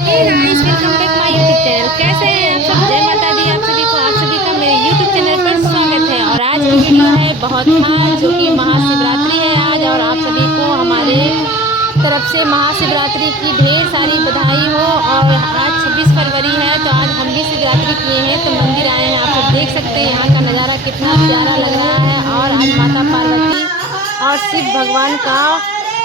Hey guys, welcome back my YouTube channel. कैसे हैं आप सब? जय माता दी आप सभी को। आप सभी का मेरे यूट्यूब चैनल पर स्वागत है। और आज की वीडियो है बहुत खास, जो कि महाशिवरात्रि है आज। और आप सभी को हमारे तरफ से महाशिवरात्रि की ढेर सारी बधाई हो। और आज 26 फरवरी है, तो आज हम भी शिवरात्रि किए हैं, तो मंदिर आए हैं। आप सब देख सकते हैं यहाँ का नज़ारा कितना प्यारा लग रहा है। और आज माता पार्वती और शिव भगवान का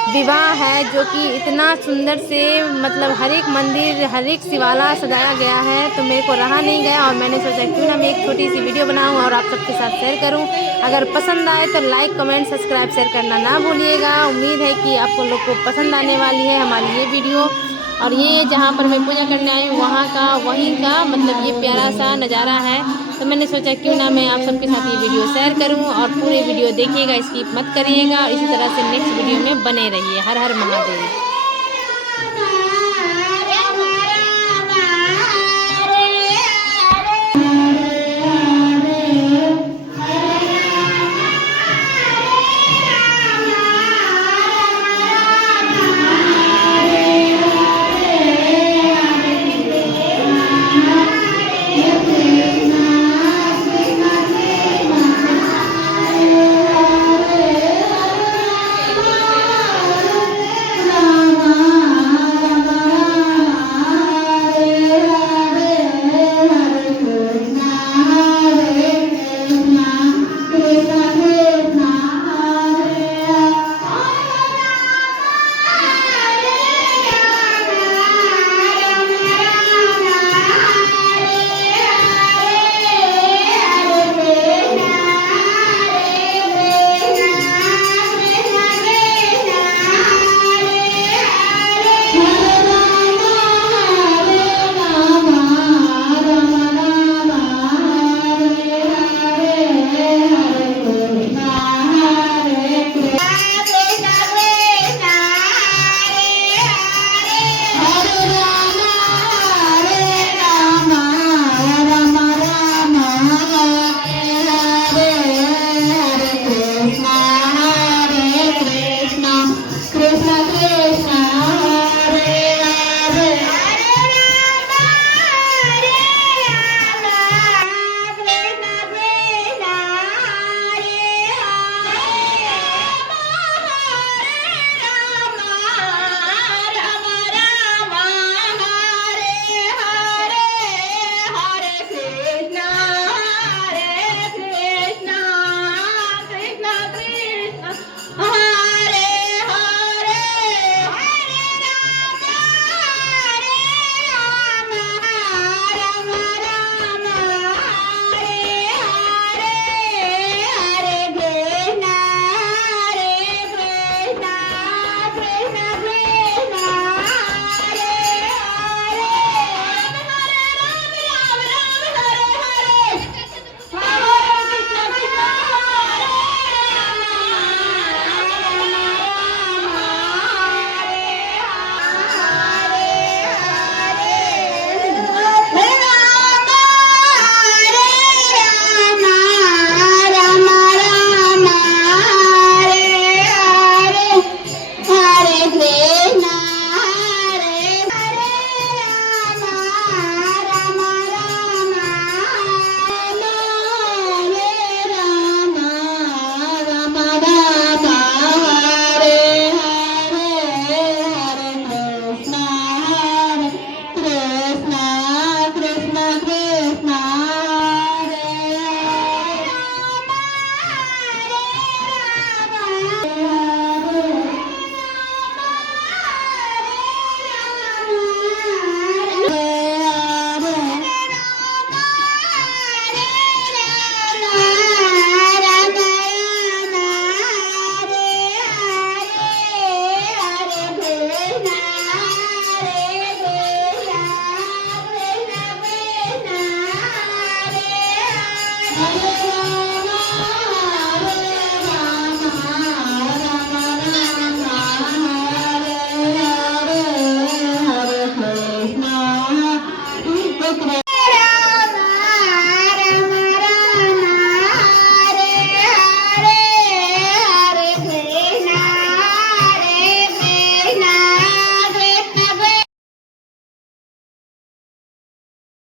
विवाह है, जो कि इतना सुंदर से मतलब हर एक मंदिर, हर एक शिवाला सजाया गया है। तो मेरे को रहा नहीं गया और मैंने सोचा क्यों ना मैं एक छोटी सी वीडियो बनाऊं और आप सबके साथ शेयर करूं। अगर पसंद आए तो लाइक, कमेंट, सब्सक्राइब, शेयर करना ना भूलिएगा। उम्मीद है कि आपको लोग को पसंद आने वाली है हमारी ये वीडियो। और ये जहाँ पर मैं पूजा करने आई हूँ वहाँ का, वहीं का मतलब ये प्यारा सा नज़ारा है। तो मैंने सोचा क्यों ना मैं आप सबके साथ ये वीडियो शेयर करूं। और पूरे वीडियो देखिएगा, स्किप मत करिएगा। और इसी तरह से नेक्स्ट वीडियो में बने रहिए। हर हर महादेव।